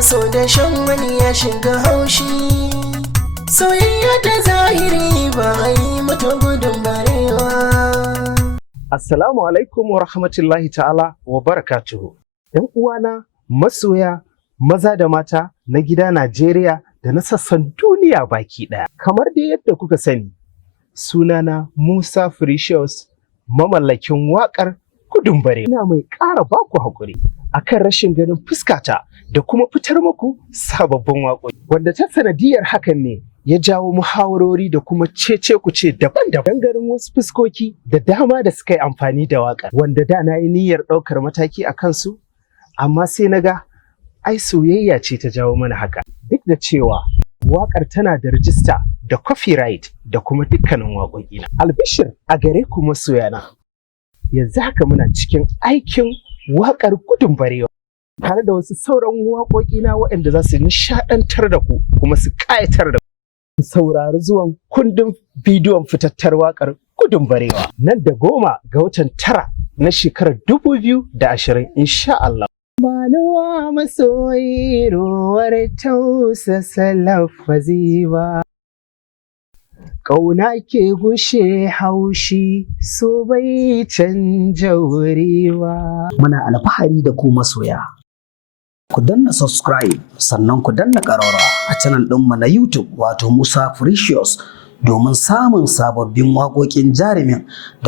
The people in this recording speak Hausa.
so da shan wani ya shiga haushi, soyayya ta zahiri ba a yi mata gudun barewa. Assalamu alaikum wa rahmatullahi ta'ala wa barakatuhu. ‘Yan uwana masoya maza da mata na gida Najeriya da na sassan duniya baki ɗaya. Kamar dai yadda kuka sani, sunana Musa Precious, mamallakin waƙar gudun barewa. Ina mai ƙara baku haƙuri akan rashin ganin fuskata da kuma fitar muku sababbin waƙoƙi. Wanda ta sanadiyar hakan ne ya jawo muhawarori da kuma cece-kuce daban-daban ganin wasu fuskoki da dama da suka yi amfani da waƙar. Wanda da na yi niyyar ɗaukar mataki a kansu, amma sai na ga ai soyayya ce ta jawo mana haka. Duk da cewa waƙar tana da rijista da copyright da kuma dukkanin waƙoƙina. Albishir a gare ku masoyana. Yanzu haka muna cikin aikin waƙar gudun barewa tare da wasu sauran waƙoƙina waɗanda za su nishaɗantar da ku kuma su ƙayatar da ku. Saurari zuwan kundin bidiyon fitattar waƙar gudun barewa nan da 10 ga watan 9 na shekarar 2020 insha Allah. Manuwa masoyi ruwar tausasa lafazi ba. Ƙauna ke gushe haushi so bai canja wuri ba. Muna alfahari da ku masoya. Ku danna subscribe sannan ku danna ƙararrawa a channel ɗinmu na YouTube wato Musa Precious domin samun sababbin waƙoƙin jarumin da